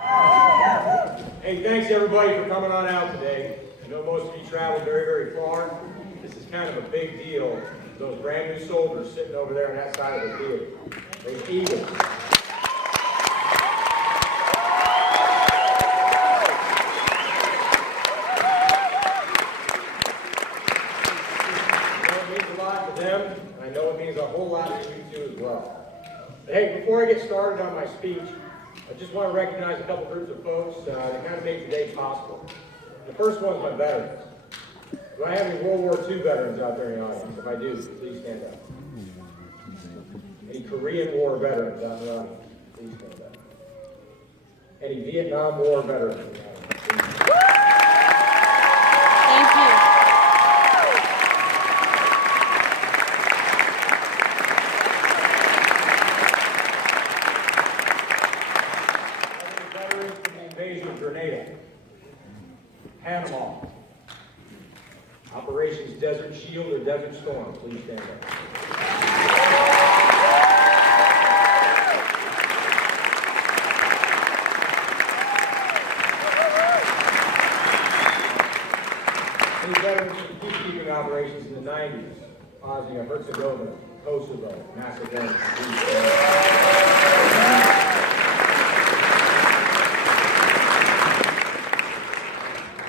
Hey, thanks everybody for coming on out today. I know most of you traveled very, very far. This is kind of a big deal. Those brand new soldiers sitting over there on that side of the field. Those Eagles. I know it means a lot to them, and I know it means a whole lot to you too as well. But hey, before I get started on my speech, I just want to recognize a couple groups of folks that kind of made today possible. The first one's my veterans. Do I have any World War II veterans out there in the audience? If I do, please stand up. Any Korean War veterans out in the audience? Please stand up. Any Vietnam War veterans in the audience? Please. Thank you. Veterans from the invasion of Grenada, Panama, Operations Desert Shield or Desert Storm, please stand up. Any veterans from peacekeeping operations in the 90s, Bosnia, Herzegovina, Kosovo, Macedonia, please stand up.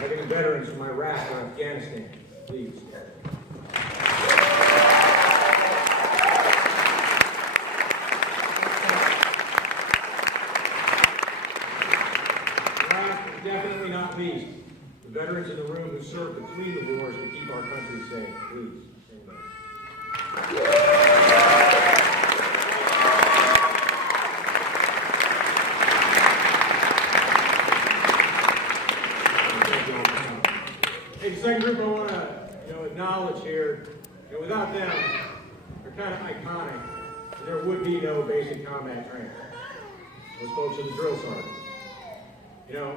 Any veterans from Iraq or Afghanistan, please. Last but definitely not least, the veterans in the room who served between the wars to keep our country safe, please. Stand by. Hey, the second group I want to acknowledge here, without them, they're kind of iconic. There would be no basic combat training. Those folks are the drill sergeants.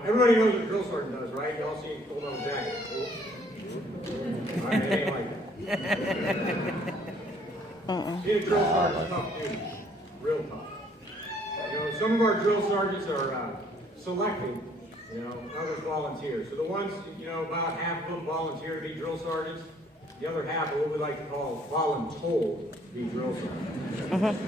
Everybody knows what a drill sergeant does, right? Y'all see Full Metal Jacket. All right, it ain't like that. Being a drill sergeant's tough duty, real tough. Some of our drill sergeants are selected. Others volunteer. So the ones, about half of them volunteer to be drill sergeants. The other half are what we like to call voluntold to be drill sergeants.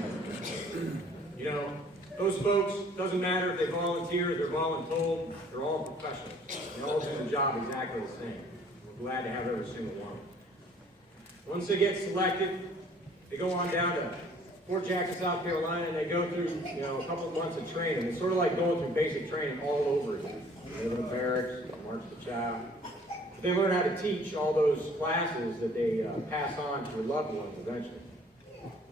Those folks, doesn't matter if they volunteer or they're voluntold, they're all professionals. They all do the job exactly the same. We're glad to have every single one. Once they get selected, they go on down to Fort Jackson, South Carolina, and they go through, a couple of months of training. It's sort of like going through basic training all over again. They live in barracks, march the child. They learn how to teach all those classes that they pass on to their loved ones eventually.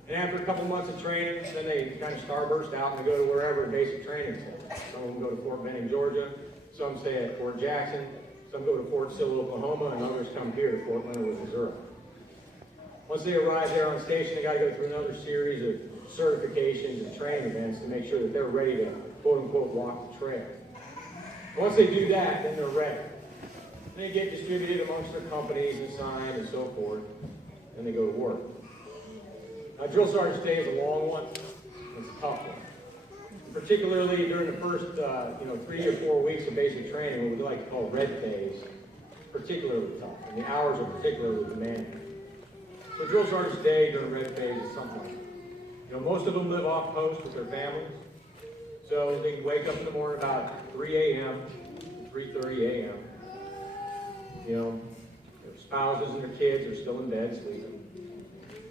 And after a couple of months of training, then they kind of starburst out and they go to wherever basic training is. Some of them go to Fort Benning, Georgia. Some stay at Fort Jackson. Some go to Fort Sill, Oklahoma, and others come here to Fort Leonard, Missouri. Once they arrive there on station, they got to go through another series of certifications and training events to make sure that they're ready to, quote unquote, walk the trail. Once they do that, then they're ready. They get distributed amongst their companies and signed and so forth, and they go to work. Now, drill sergeant's day is a long one. It's a tough one. Particularly during the first, 3 or 4 weeks of basic training, what we like to call red phase, particularly tough, and the hours are particularly demanding. So drill sergeant's day during red phase is something like, most of them live off post with their families, so they wake up in the morning about 3 a.m., 3:30 a.m. Their spouses and their kids are still in bed sleeping.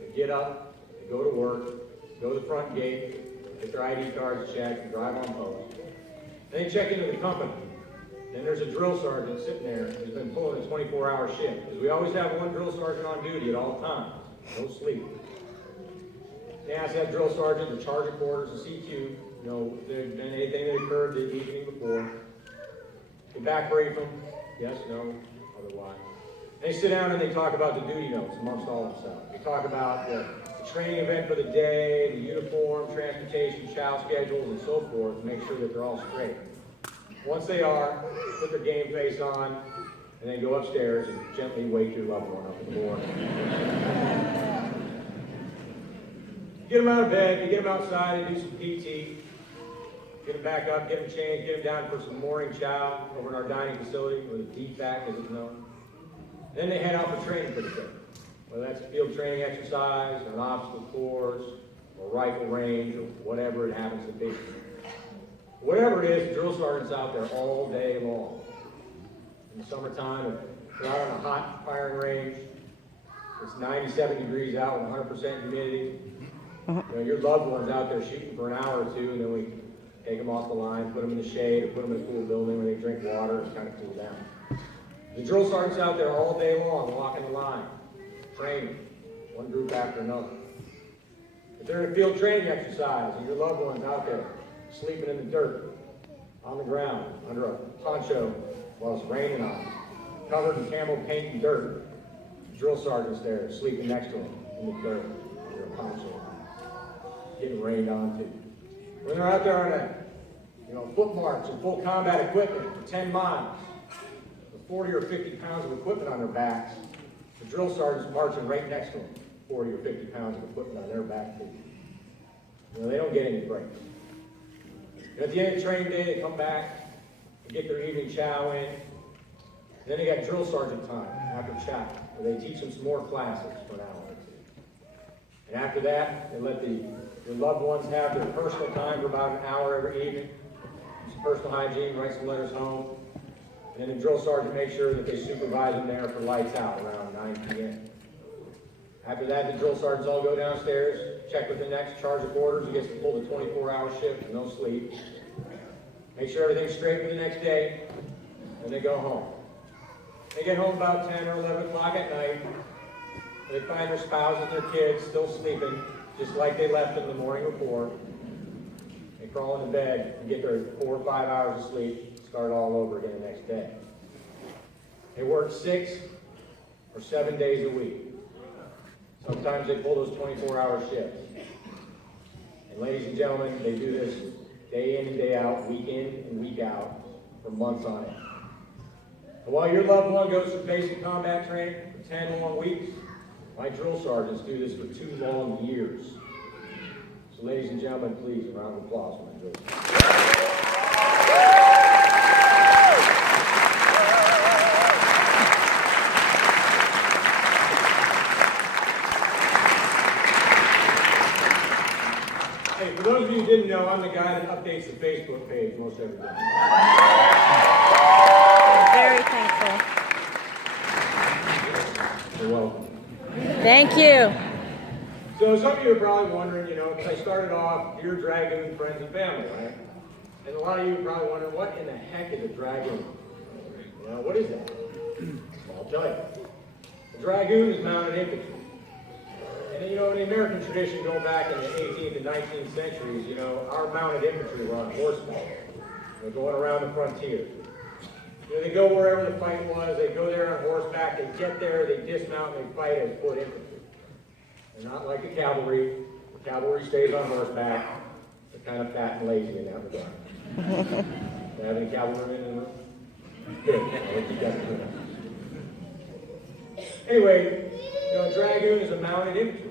They get up, they go to work, go to the front gate, get their ID cards checked, and drive on post. Then they check into the company. Then there's a drill sergeant sitting there who's been pulling a 24-hour shift. Because we always have one drill sergeant on duty at all times. No sleep. They ask that drill sergeant to charge of quarters, a CQ, anything that occurred the evening before. They back brief them, yes, no, otherwise. They sit down and they talk about the duty notes amongst all themselves. They talk about the training event for the day, the uniform, transportation, chow schedules, and so forth to make sure that they're all straight. Once they are, put their game face on, and then go upstairs and gently wake your loved one up in the morning. You get them out of bed, you get them outside, and do some PT. get them back up, get them changed, get them down for some morning chow over in our dining facility, or the DFAC as it's known. Then they head out for training for the day, whether that's field training exercise, or an obstacle course, or rifle range, or whatever it happens to be. Whatever it is, the drill sergeant's out there all day long. In the summertime, if they're out on a hot firing range, it's 97 degrees out with 100% humidity. You know, your loved one's out there shooting for an hour or two, and then we take them off the line, put them in the shade, or put them in a cool building where they drink water and kind of cool down. The drill sergeant's out there all day long, walking the line, training, one group after another. If they're in a field training exercise, and your loved one's out there sleeping in the dirt, on the ground, under a poncho while it's raining on them, covered in camel paint and dirt, the drill sergeant's there, sleeping next to him in the dirt, under a poncho, getting rained on too. When they're out there on a foot march in full combat equipment for 10 miles, with 40 or 50 pounds of equipment on their backs, the drill sergeant's marching right next to them, 40 or 50 pounds of equipment on their back too. They don't get any breaks. At the end of training day, they come back and get their evening chow in. Then they got drill sergeant time after chow, where they teach them some more classes for an hour or two. And after that, they let your loved ones have their personal time for about an hour every evening. Some personal hygiene, write some letters home. And then the drill sergeant makes sure that they supervise them there for lights out around 9 p.m. After that, the drill sergeants all go downstairs, check with the next charge of orders, who gets to pull the 24-hour shift with no sleep. Make sure everything's straight for the next day, and they go home. They get home about 10 or 11 o'clock at night. They find their spouse and their kids still sleeping, just like they left them the morning before. They crawl into bed and get their 4 or 5 hours of sleep, start all over again the next day. They work 6 or 7 days a week. Sometimes they pull those 24-hour shifts. And ladies and gentlemen, they do this day in and day out, week in and week out, for months on end. And while your loved one goes through basic combat training for 10 long weeks, my drill sergeants do this for 2 long years. So ladies and gentlemen, please, a round of applause for my drill sergeants. Hey, for those of you who didn't know, I'm the guy that updates the Facebook page most every day. Very thankful. You're welcome. Thank you. So some of you are probably wondering, because I started off Dear Dragoon Friends and Family, right? And a lot of you are probably wondering, what in the heck is a Dragoon? What is that? Well, I'll tell you. A Dragoon is mounted infantry. And in the American tradition, going back in the 18th and 19th centuries, our mounted infantry were on horseback. They're going around the frontier. They go wherever the fight was, they go there on horseback, they get there, they dismount, and they fight as foot infantry. They're not like the cavalry. The cavalry stays on horseback. They're kind of fat and lazy in that regard. Do you have any cavalrymen in the room? Good. I'll let you guys do that. Anyway, a Dragoon is a mounted infantry.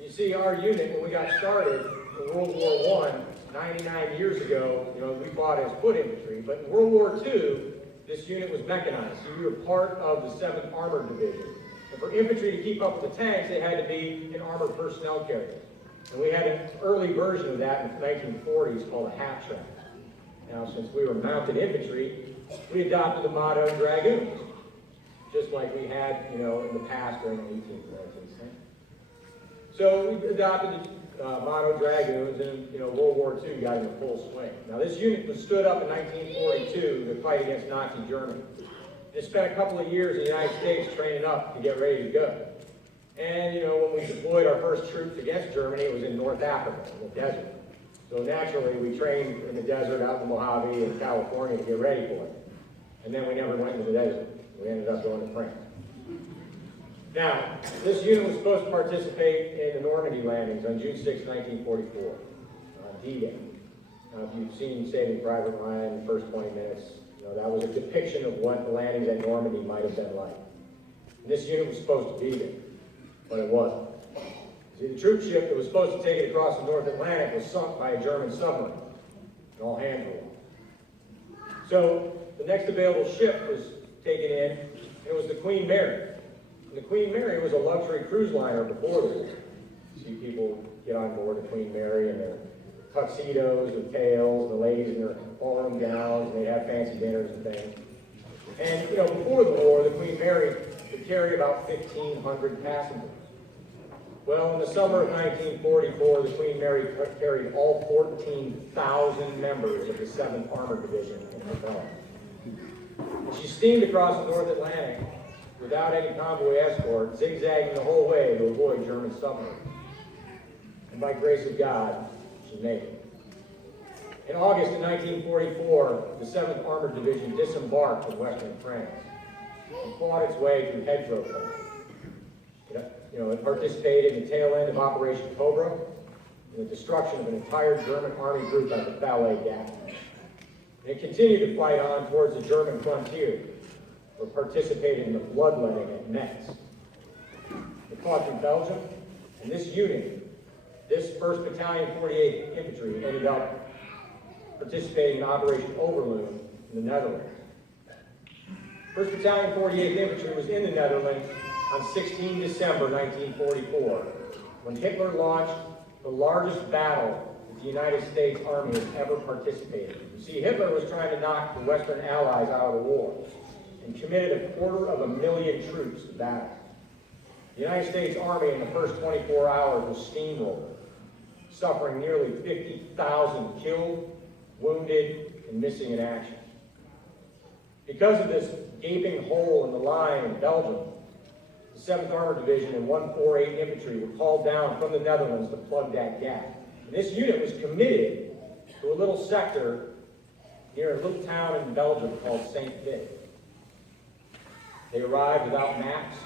You see, our unit, when we got started in World War I, 99 years ago, we fought as foot infantry. But in World War II, this unit was mechanized. So we were part of the 7th Armored Division. And for infantry to keep up with the tanks, they had to be in armored personnel carriers. And we had an early version of that in the 1940s called a half track. Now, since we were mounted infantry, we adopted the motto Dragoons, just like we had, in the past during the 18th and 19th century. So we adopted the motto Dragoons, and World War II got into full swing. Now, this unit was stood up in 1942 to fight against Nazi Germany. It spent a couple of years in the United States training up to get ready to go. And, when we deployed our first troops against Germany, it was in North Africa, in the desert. So naturally, we trained in the desert out in the Mojave in California to get ready for it. And then we never went into the desert. We ended up going to France. Now, this unit was supposed to participate in the Normandy landings on June 6, 1944, on D-Day. Now, if you've seen Saving Private Ryan, the first 20 minutes, that was a depiction of what the landings at Normandy might have been like. And this unit was supposed to be there, but it wasn't. See, the troop ship that was supposed to take it across the North Atlantic was sunk by a German submarine. and all hands were on. So the next available ship was taken in, and it was the Queen Mary. And the Queen Mary was a luxury cruise liner before the war. You see people get on board the Queen Mary in their tuxedos with tails, the ladies in their ballroom gowns, and they have fancy dinners and things. And, you know, before the war, the Queen Mary could carry about 1,500 passengers. Well, in the summer of 1944, the Queen Mary carried all 14,000 members of the 7th Armored Division in her belly. She steamed across the North Atlantic without any convoy escort, zigzagging the whole way to avoid German submarines. And by grace of God, she made it. In August of 1944, the 7th Armored Division disembarked in western France and fought its way through hedgerow country. It participated in the tail end of Operation Cobra and the destruction of an entire German army group at the Falaise Gap. And it continued to fight on towards the German frontier, or participated in the bloodletting at Metz. It fought through Belgium, and this unit, this 1st Battalion 48th Infantry, ended up participating in Operation Overloon in the Netherlands. 1st Battalion 48th Infantry was in the Netherlands on 16 December 1944, when Hitler launched the largest battle that the United States Army has ever participated in. You see, Hitler was trying to knock the Western Allies out of the war and committed 250,000 troops to battle. The United States Army in the first 24 hours was steamrolled, suffering nearly 50,000 killed, wounded, and missing in action. Because of this gaping hole in the line in Belgium, the 7th Armored Division and 148 Infantry were called down from the Netherlands to plug that gap. And this unit was committed to a little sector near a little town in Belgium called St. Vith. They arrived without maps.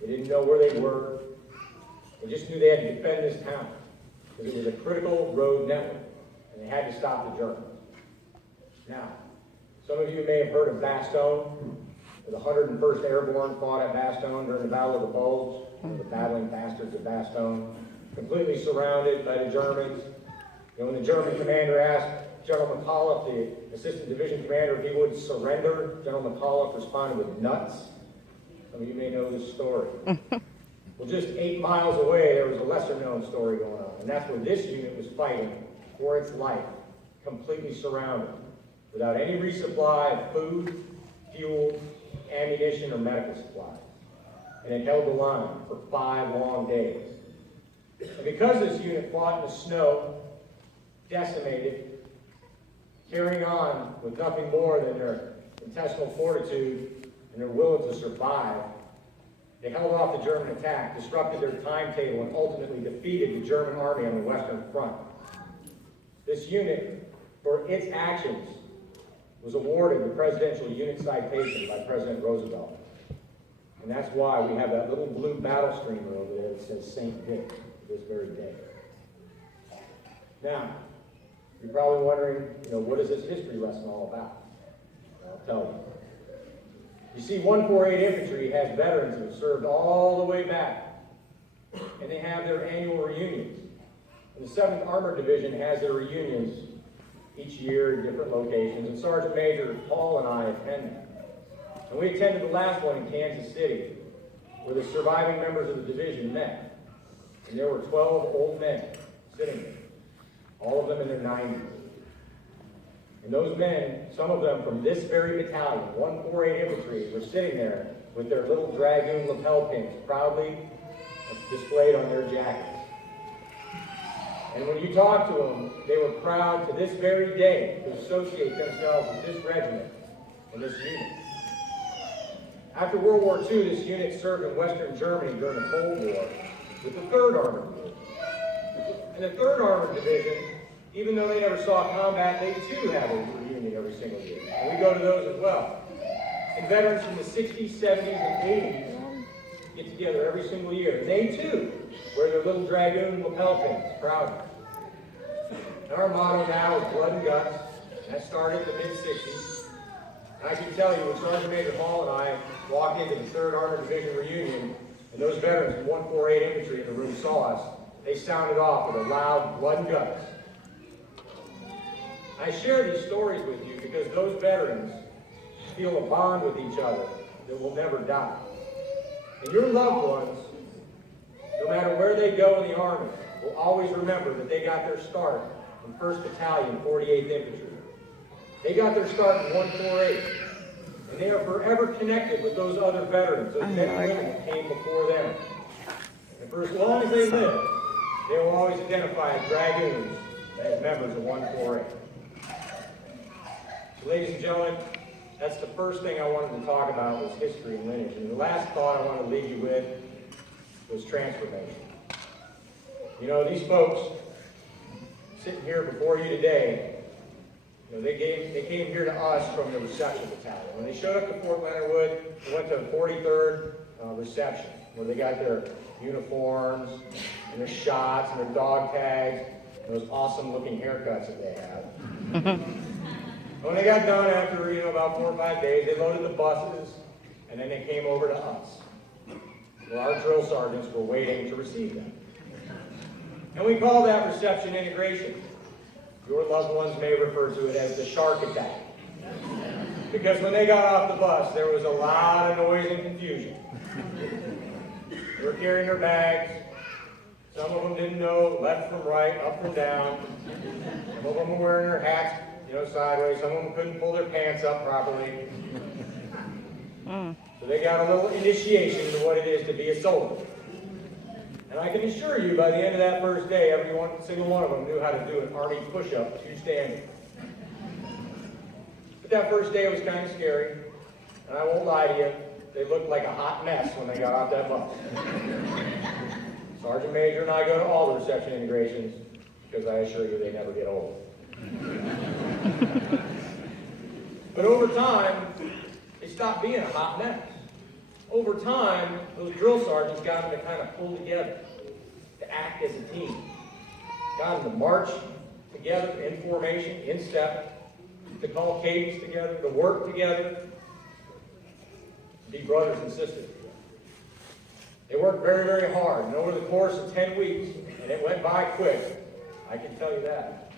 They didn't know where they were. They just knew they had to defend this town because it was a critical road network, and they had to stop the Germans. Now, some of you may have heard of Bastogne. The 101st Airborne fought at Bastogne during the Battle of the Bulge, the battling bastards of Bastogne, completely surrounded by the Germans. When the German commander asked General McAuliffe, the assistant division commander, if he would surrender, General McAuliffe responded with nuts. Some of you may know this story. Well, just 8 miles away, there was a lesser-known story going on, and that's where this unit was fighting for its life, completely surrounded, without any resupply of food, fuel, ammunition, or medical supplies. And it held the line for 5 long days. And because this unit fought in the snow, decimated, carrying on with nothing more than their intestinal fortitude and their will to survive, they held off the German attack, disrupted their timetable, and ultimately defeated the German army on the Western Front. This unit, for its actions, was awarded the Presidential Unit Citation by President Roosevelt. And that's why we have that little blue battle streamer over there that says St. Vith this very day. Now, you're probably wondering, what is this history lesson all about? I'll tell you. You see, 148 Infantry has veterans who have served all the way back, and they have their annual reunions. And the 7th Armored Division has their reunions each year in different locations, and Sergeant Major Paul and I attend them. And we attended the last one in Kansas City, where the surviving members of the division met. And there were 12 old men sitting there, all of them in their 90s. And those men, some of them from this very battalion, 148 Infantry, were sitting there with their little dragoon lapel pins proudly displayed on their jackets. And when you talk to them, they were proud to this very day to associate themselves with this regiment and this unit. After World War II, this unit served in Western Germany during the Cold War with the 3rd Armored Division. And the 3rd Armored Division, even though they never saw combat, they too have a reunion every single year. And we go to those as well. And veterans from the 60s, 70s, and 80s get together every single year. And they too wear their little dragoon lapel pins, proudly. And our motto now is blood and guts. And that started in the mid-60s. And I can tell you, when Sergeant Major Hall and I walked into the 3rd Armored Division reunion, and those veterans from 148 Infantry in the room saw us, they sounded off with a loud blood and guts. I share these stories with you because those veterans feel a bond with each other that will never die. And your loved ones, no matter where they go in the Army, will always remember that they got their start in 1st Battalion, 48th Infantry. They got their start in 148. And they are forever connected with those other veterans, those men and women that came before them. And for as long as they live, they will always identify dragoons as members of 148. So, ladies and gentlemen, that's the first thing I wanted to talk about was history and lineage. And the last thought I want to leave you with was transformation. You know, these folks sitting here before you today, you know, they came here to us from the reception battalion. When they showed up to Fort Leonard Wood, they went to the 43rd reception, where they got their uniforms and their shots and their dog tags and those awesome looking haircuts that they have. When they got done after, about 4 or 5 days, they loaded the buses, and then they came over to us. Well, our drill sergeants were waiting to receive them. And we call that reception integration. Your loved ones may refer to it as the shark attack. Because when they got off the bus, there was a lot of noise and confusion. They were carrying their bags. Some of them didn't know left from right, up from down. Some of them were wearing their hats, sideways. Some of them couldn't pull their pants up properly. So they got a little initiation into what it is to be a soldier. And I can assure you, by the end of that first day, every single one of them knew how to do an Army push-up to standing. But that first day was kind of scary, and I won't lie to you, they looked like a hot mess when they got off that bus. Sergeant Major and I go to all the reception integrations, because I assure you they never get old. But over time, they stopped being a hot mess. Over time, those drill sergeants got them to kind of pull together, to act as a team. Got them to march together in formation, in step, to call cadence together, to work together, to be brothers and sisters. They worked very, very hard, and over the course of 10 weeks, and it went by quick, I can tell you that.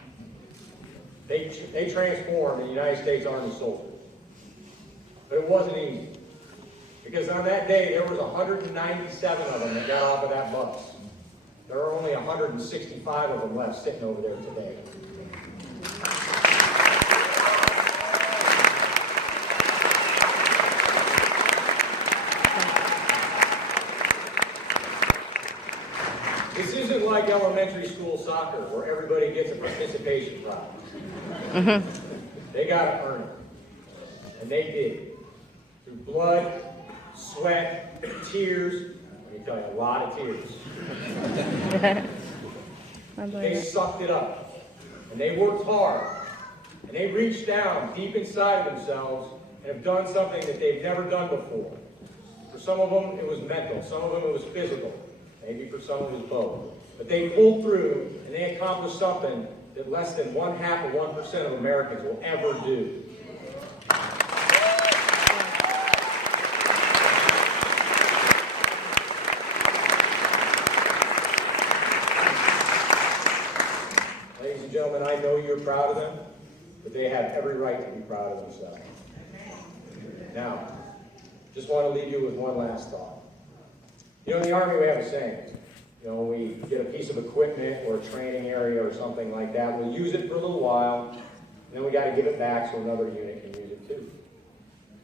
They transformed the United States Army soldiers. But it wasn't easy. Because on that day, there was 197 of them that got off of that bus. There are only 165 of them left sitting over there today. This isn't like elementary school soccer where everybody gets a participation prize. They got to earn it. And they did. Through blood, sweat, tears. Let me tell you, a lot of tears. They sucked it up. And they worked hard. And they reached down deep inside of themselves and have done something that they've never done before. For some of them, it was mental. Some of them, it was physical. Maybe for some, it was both. But they pulled through, and they accomplished something that less than 0.5% of Americans will ever do. Ladies and gentlemen, I know you're proud of them, but they have every right to be proud of themselves. Now, just want to leave you with one last thought. In the Army, we have a saying. When we get a piece of equipment or a training area or something like that, we'll use it for a little while, and then we got to give it back so another unit can use it too.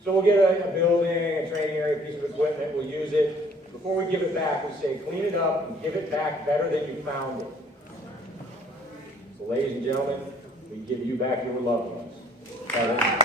So we'll get a building, a training area, a piece of equipment, we'll use it. Before we give it back, we say, clean it up and give it back better than you found it. So ladies and gentlemen, we give you back your loved ones. Amen.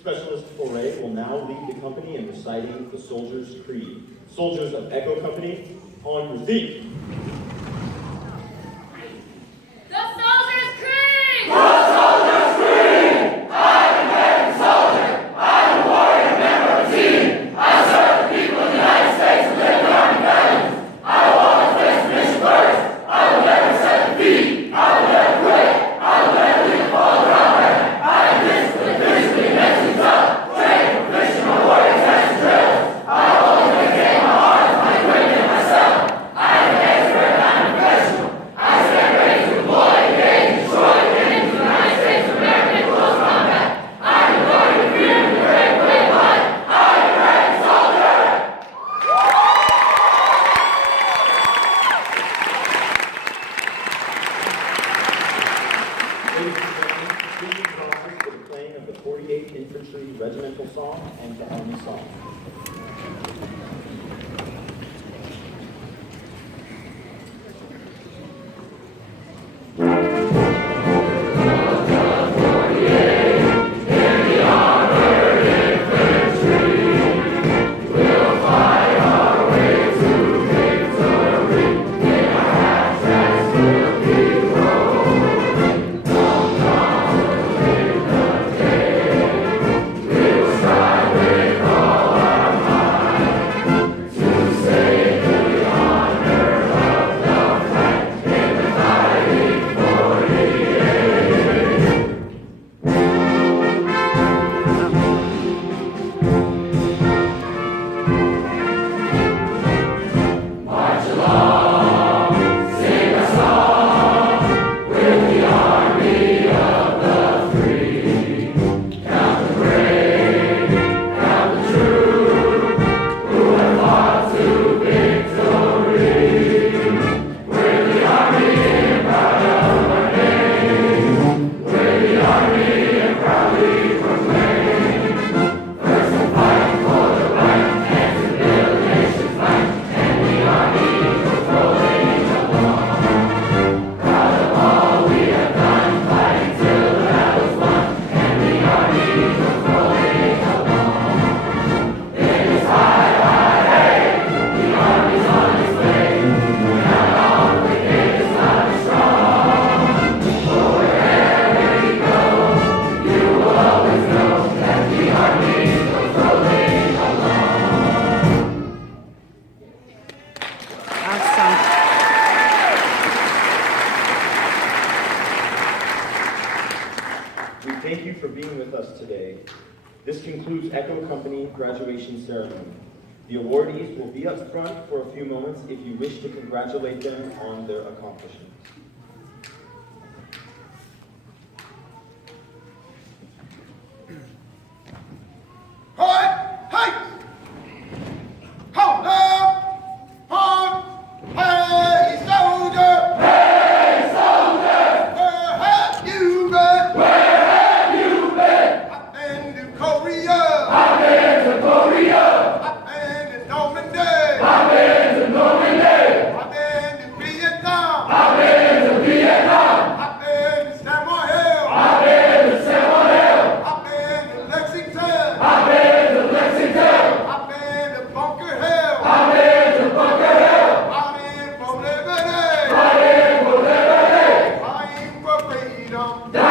Specialist Foray will now lead the company in reciting the Soldier's Creed. Soldiers of Echo Company, on your feet. I Ladies and gentlemen, please rise for the playing of the 48th Infantry Regimental Song and the Army Song. Awesome. We thank you for being with us today. This concludes Echo Company graduation ceremony. The awardees will be up front for a few moments if you wish to congratulate them on their accomplishments. Fighting for freedom.